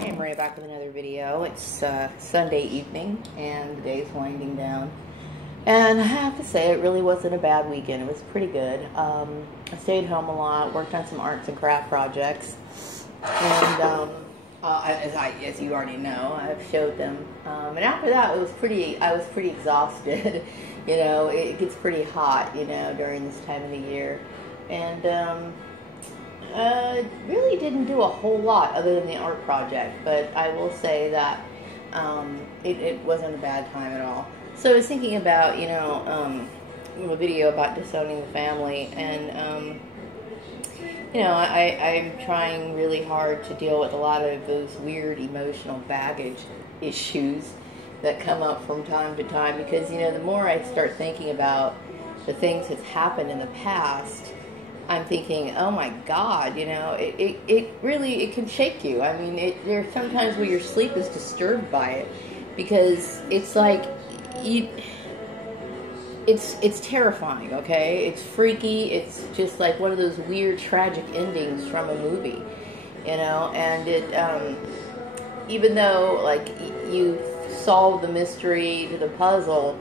I'm right back with another video. It's Sunday evening and the day's winding down. And I have to say, it really wasn't a bad weekend. It was pretty good. I stayed home a lot, worked on some arts and craft projects. And as you already know, I've showed them. And after that, I was pretty exhausted. You know, it gets pretty hot, you know, during this time of the year. And really didn't do a whole lot other than the art project, but I will say that it wasn't a bad time at all. So I was thinking about, a video about disowning the family, and I'm trying really hard to deal with a lot of those weird emotional baggage issues that come up from time to time, because, the more I start thinking about the things that's happened in the past, I'm thinking, oh my God, it really can shake you. I mean, there are sometimes where your sleep is disturbed by it, because it's like, it's terrifying, okay? It's freaky. It's just like one of those weird tragic endings from a movie, and it, even though like you solve the mystery to the puzzle,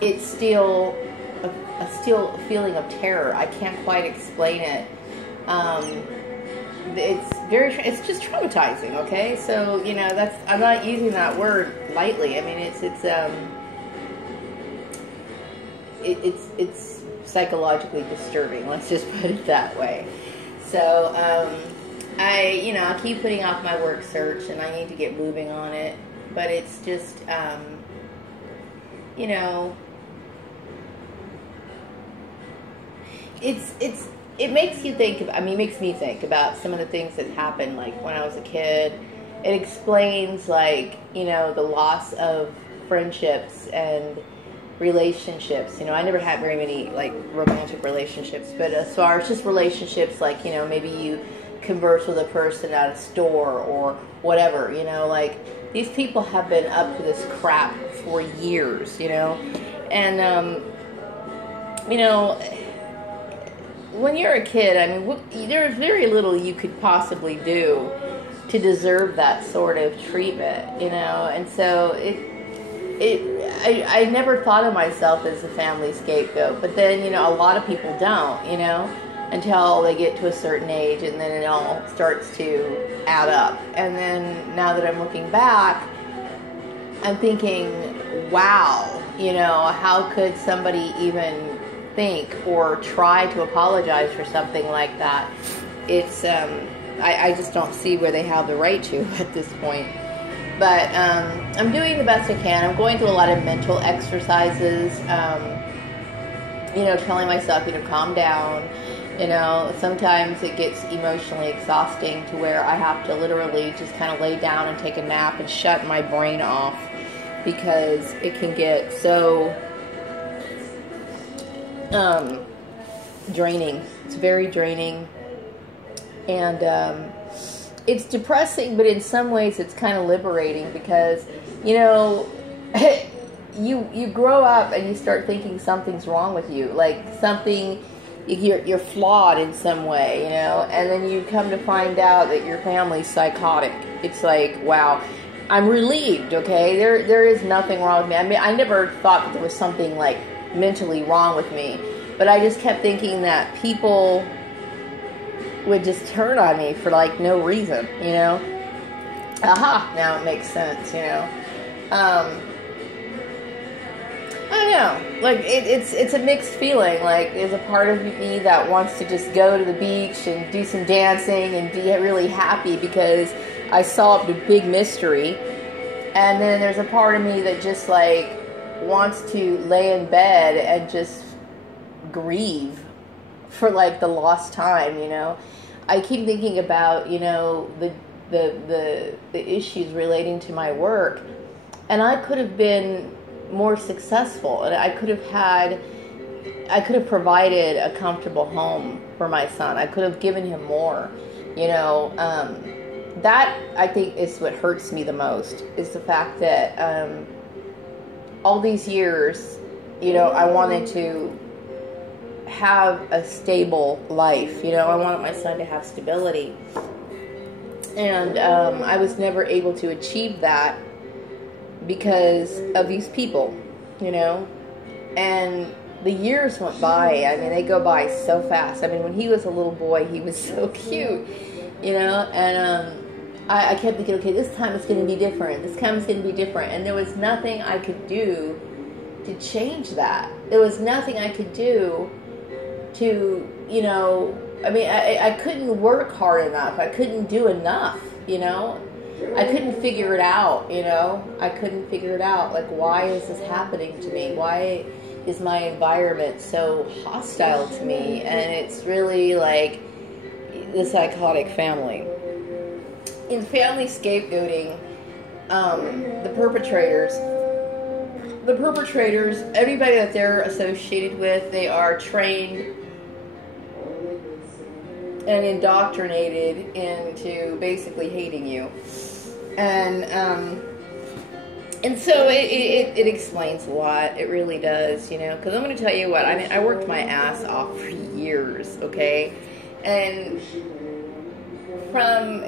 it's still a feeling of terror. I can't quite explain it. It's just traumatizing, okay? So, I'm not using that word lightly. I mean, it's psychologically disturbing. Let's just put it that way. So, I keep putting off my work search, and I need to get moving on it. But it's just, it makes you think. It makes me think about some of the things that happened, like when I was a kid. It explains, like, the loss of friendships and relationships. I never had very many, like, romantic relationships, but as far as just relationships, like, maybe you converse with a person at a store or whatever, like, these people have been up to this crap for years, and, when you're a kid, there's very little you could possibly do to deserve that sort of treatment, and so I never thought of myself as a family scapegoat, but then, a lot of people don't, until they get to a certain age, and then it all starts to add up. And then now that I'm looking back, I'm thinking, wow, how could somebody even think or try to apologize for something like that? It's I just don't see where they have the right to at this point. But I'm doing the best I can. I'm going through a lot of mental exercises, telling myself, calm down. Sometimes it gets emotionally exhausting to where I have to literally just kind of lay down and take a nap and shut my brain off, because it can get so draining. It's very draining, and it's depressing, but in some ways it's kind of liberating, because you grow up and you start thinking something's wrong with you, like something, you're flawed in some way, and then you come to find out that your family's psychotic. It's like, wow, I'm relieved, okay? There is nothing wrong with me. I never thought that there was something like mentally wrong with me, but I just kept thinking that people would just turn on me for like no reason, Aha, now it makes sense, I don't know, like, it's a mixed feeling. Like, there's a part of me that wants to just go to the beach and do some dancing and be really happy because I solved a big mystery, and then there's a part of me that just, like, wants to lay in bed and just grieve for, like, the lost time, I keep thinking about, the issues relating to my work, and I could have been more successful, and I could have provided a comfortable home for my son. I could have given him more, that I think is what hurts me the most, is the fact that all these years, I wanted to have a stable life. I wanted my son to have stability. And I was never able to achieve that because of these people, you know. And the years went by. I mean, they go by so fast. I mean, when he was a little boy, he was so cute, you know. And I kept thinking, okay, this time it's going to be different. This time it's going to be different. And there was nothing I could do to change that. There was nothing I could do to, you know, I mean, I couldn't work hard enough. I couldn't do enough, you know. I couldn't figure it out, you know. I couldn't figure it out. Like, why is this happening to me? Why is my environment so hostile to me? And it's really like the psychotic family. In family scapegoating, the perpetrators, everybody that they're associated with, they are trained and indoctrinated into basically hating you. And so it explains a lot. It really does, you know, because I'm going to tell you what, I mean, I worked my ass off for years, okay? And from,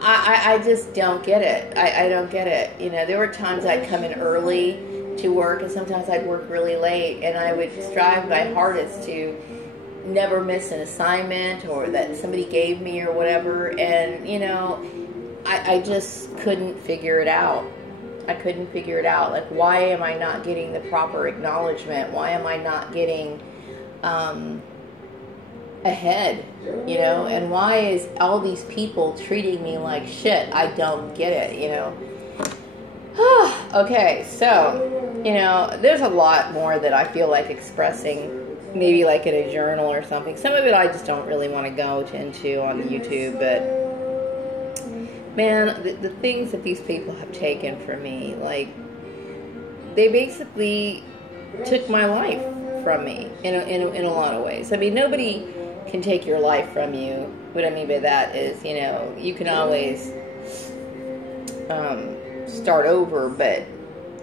I just don't get it. I don't get it. You know, there were times I'd come in early to work, and sometimes I'd work really late, and I would strive my hardest to never miss an assignment or that somebody gave me or whatever. And, you know, I just couldn't figure it out. I couldn't figure it out. Like, why am I not getting the proper acknowledgement? Why am I not getting ahead, you know? And why is all these people treating me like shit? I don't get it, you know? Okay, so, you know, there's a lot more that I feel like expressing, maybe like in a journal or something. Some of it I just don't really want to go into on YouTube, but man, the things that these people have taken from me, like, they basically took my life from me in a lot of ways. I mean, nobody can take your life from you. What I mean by that is, you know, you can always start over, but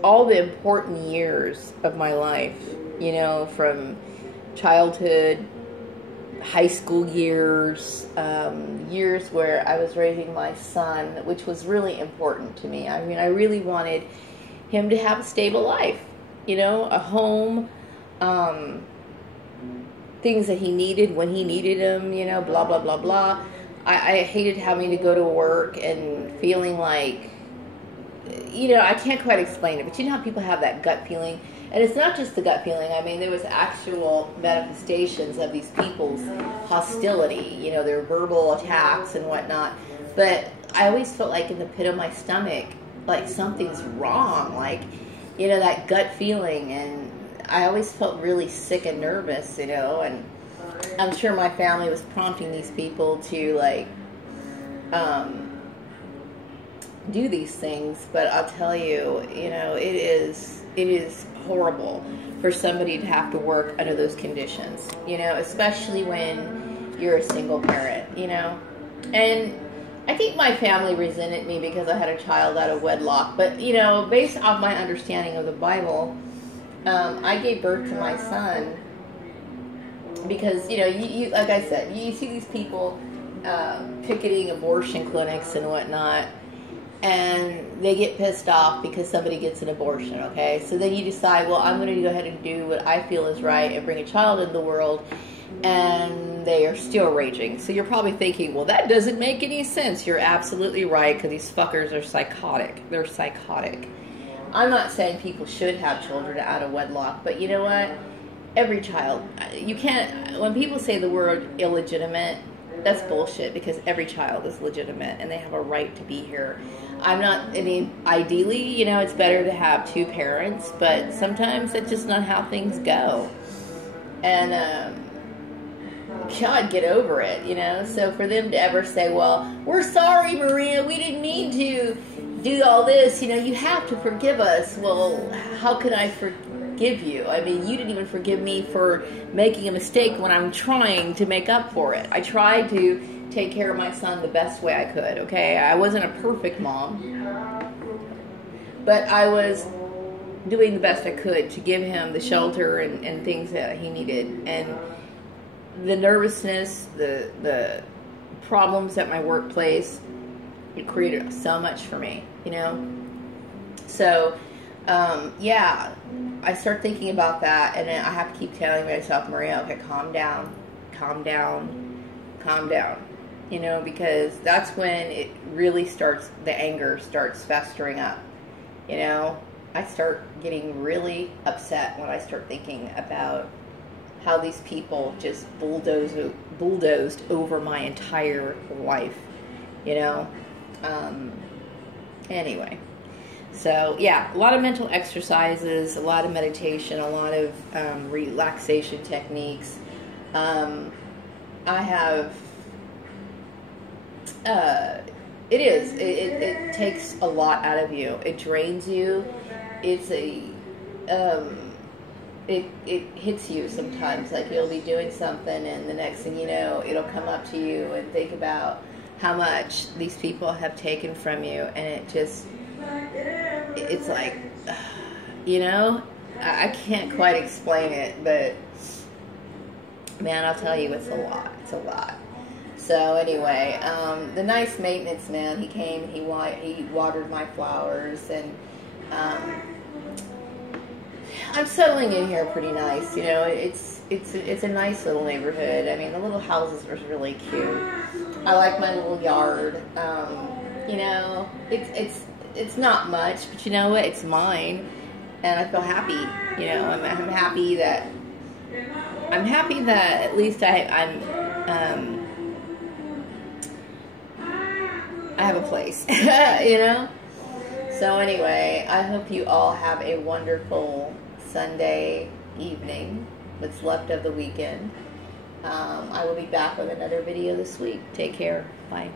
all the important years of my life, you know, from childhood, high school years, years where I was raising my son, which was really important to me. I mean, I really wanted him to have a stable life, you know, a home, things that he needed when he needed them, you know, blah, blah, blah, blah. I hated having to go to work and feeling like, you know, I can't quite explain it, but you know how people have that gut feeling? And it's not just the gut feeling. I mean, there was actual manifestations of these people's hostility, you know, their verbal attacks and whatnot. But I always felt like in the pit of my stomach, like something's wrong, like, you know, that gut feeling. And I always felt really sick and nervous, you know, and I'm sure my family was prompting these people to, like, do these things. But I'll tell you, you know, it is horrible for somebody to have to work under those conditions, you know, especially when you're a single parent, you know. And I think my family resented me because I had a child out of wedlock. But, you know, based off my understanding of the Bible, I gave birth to my son because, you know, you like I said, you see these people picketing abortion clinics and whatnot, and they get pissed off because somebody gets an abortion, okay? So then you decide, well, I'm going to go ahead and do what I feel is right and bring a child into the world, and they are still raging. So you're probably thinking, well, that doesn't make any sense. You're absolutely right, because these fuckers are psychotic. They're psychotic. I'm not saying people should have children out of wedlock, but you know what? Every child, you can't, when people say the word illegitimate, that's bullshit, because every child is legitimate and they have a right to be here. I'm not, I mean, ideally, you know, it's better to have two parents, but sometimes that's just not how things go. And, God, get over it, you know? So for them to ever say, well, we're sorry, Maria, we didn't mean to do all this, you know, you have to forgive us. Well, how could I forgive you? I mean, you didn't even forgive me for making a mistake when I'm trying to make up for it. I tried to take care of my son the best way I could, okay? I wasn't a perfect mom, but I was doing the best I could to give him the shelter and things that he needed. And the nervousness, the problems at my workplace, it created so much for me, you know? So, yeah, I start thinking about that, and then I have to keep telling myself, Maria, okay, calm down, calm down, calm down, you know, because that's when it really starts, the anger starts festering up, you know? I start getting really upset when I start thinking about how these people just bulldozed over my entire life, you know? Anyway, so yeah, a lot of mental exercises, a lot of meditation, a lot of relaxation techniques. I have, it takes a lot out of you. It drains you. It's it hits you sometimes. Like, you'll be doing something, and the next thing you know, it'll come up to you, and think about how much these people have taken from you, and it's like, you know, I can't quite explain it, but man, I'll tell you, it's a lot. It's a lot. So anyway, the nice maintenance man, he came and he watered my flowers, and I'm settling in here pretty nice. You know, it's a nice little neighborhood. I mean, the little houses are really cute. I like my little yard. You know, it's not much, but you know what? It's mine, and I feel happy. You know, I'm happy that at least I have a place. You know. So anyway, I hope you all have a wonderful Sunday evening that's left of the weekend. I will be back with another video this week. Take care. Bye.